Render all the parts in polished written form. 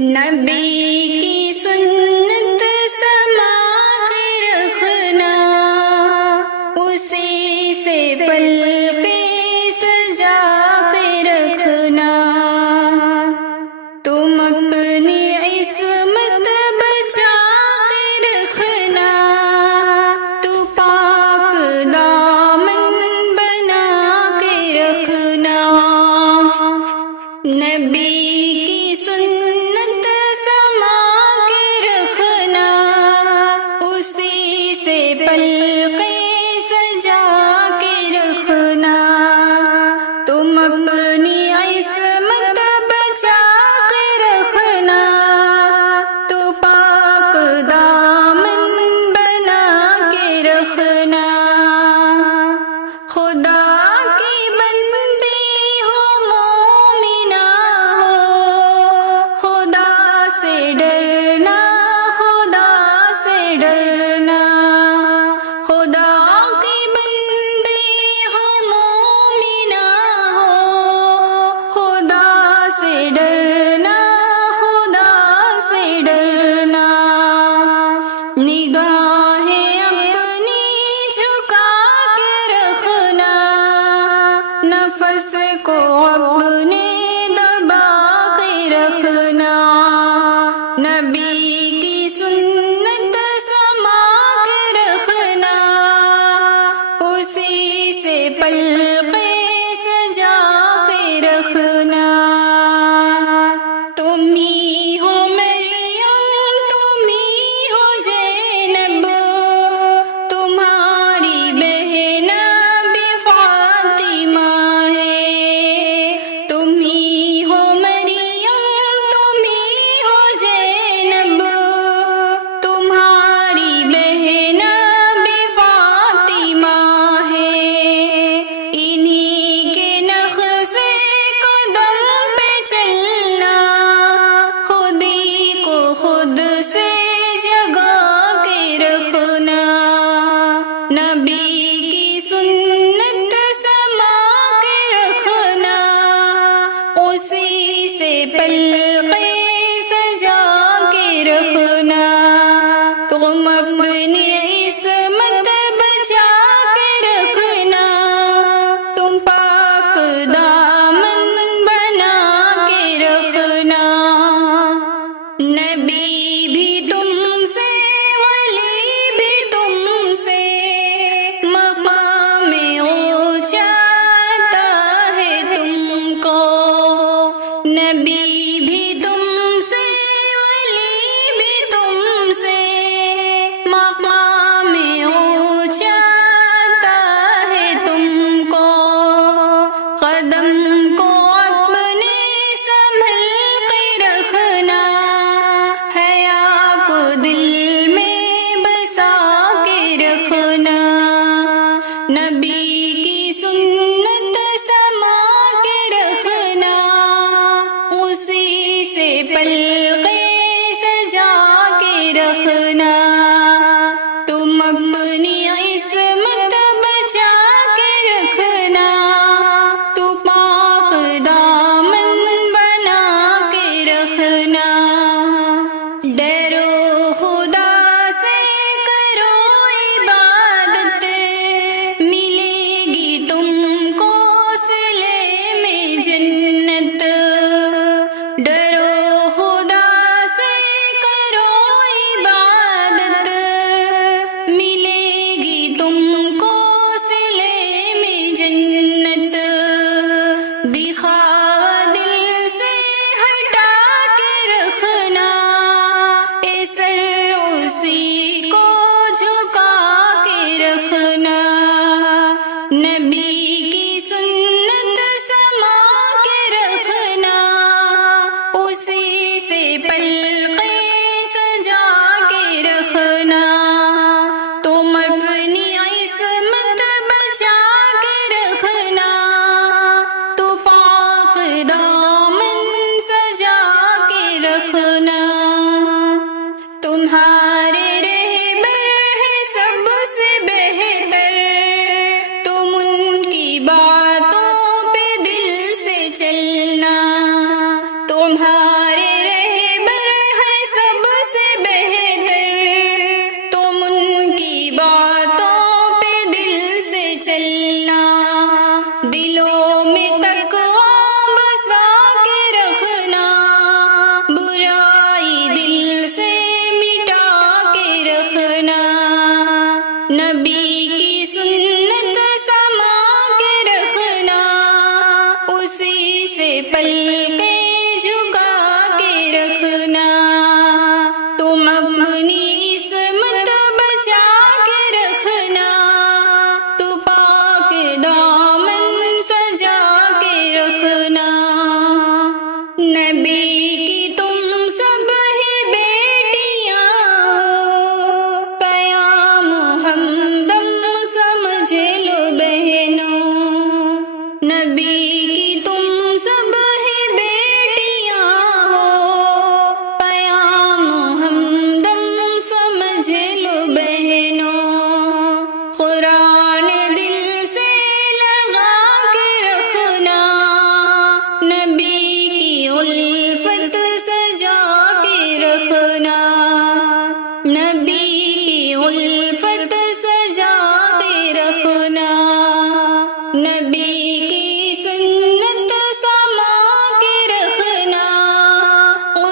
نبی کی سنت سما کے رکھنا، اسی سے پلکیں سجا کے رکھنا، تم اپنی عصمت بچا کے رکھنا، تو پاک دامن بنا کے رکھنا۔ نبی کی سنت سما کے رکھنا، اسی سے پلکیں سجا کے رکھنا، تم اپنی عصمت بچا کے رکھنا، تو پاک دامن بنا کے رکھنا۔ خدا کی بندی ہو مومنہ ہو، خدا سے ڈرنا، خدا سے ڈرنا، خدا کی بندی ہو مومنہ ہو، خدا سے ڈرنا، خدا سے ڈرنا۔ نگاہیں اپنی جھکا کے رکھنا، نفس کو اپنے دبا کے رکھنا، نبی کی سنت سما کے رکھنا، اسی سے پلکیں سجا کے رکھنا۔ تم ہی ہو مریم، تم ہی ہو زینب، تمہاری بہن بھی فاطمہ ہے، تم ہی ہو مریم، تم ہی ہو زینب، تمہاری بہن بھی فاطمہ ہے، انہی کے نقش قدم پہ چلنا، خود ہی کو خود سے جگا کے رکھنا، نبی کی سنت سما کے رکھنا، اسی سے پلکیں سجا کے رکھنا، تم اپنی عصمت بچا کے رکھنا، تم پاک دامن بنا کے رکھنا۔ نبی بھی تم سے، ولی بھی تم سے، مقام اونچا عطا ہے تم کو، نبی بھی تم سے، ولی بھی تم سے، مقام اونچا عطا ہے تم کو، قدم کو اپنے سنبھل کے رکھنا، حیا کو دل میں بسا کے رکھنا، نبی کی سنت سما کے رکھنا، اسی سے پلکیں سجا کے رکھنا، تم اپنی عصمت بچا کے رکھنا، تو پاک دامن بنا کے رکھنا۔ ڈرو خدا سے، کرو عبادت، ملے گی تم کو صلے میں جنت، ڈرو خدا سے، کرو عبادت، ملے گی تم کو صلے میں جنت، دکھاوا دل سے ہٹا کے رکھنا، اے سر اسی کو جھکا کے رکھنا، نبی کی سنت سما کے رکھنا، اسی سے پلکیں سجا کے رکھنا، تم اپنی عصمت بچا کے رکھنا، تو پاک دامن سجا کے رکھنا۔ تمہارے رہبر ہے سب سے بہتر، تم ان کی باتوں پہ دل سے چلنا، تمہارے رہبر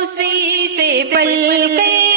اسی سے پل کے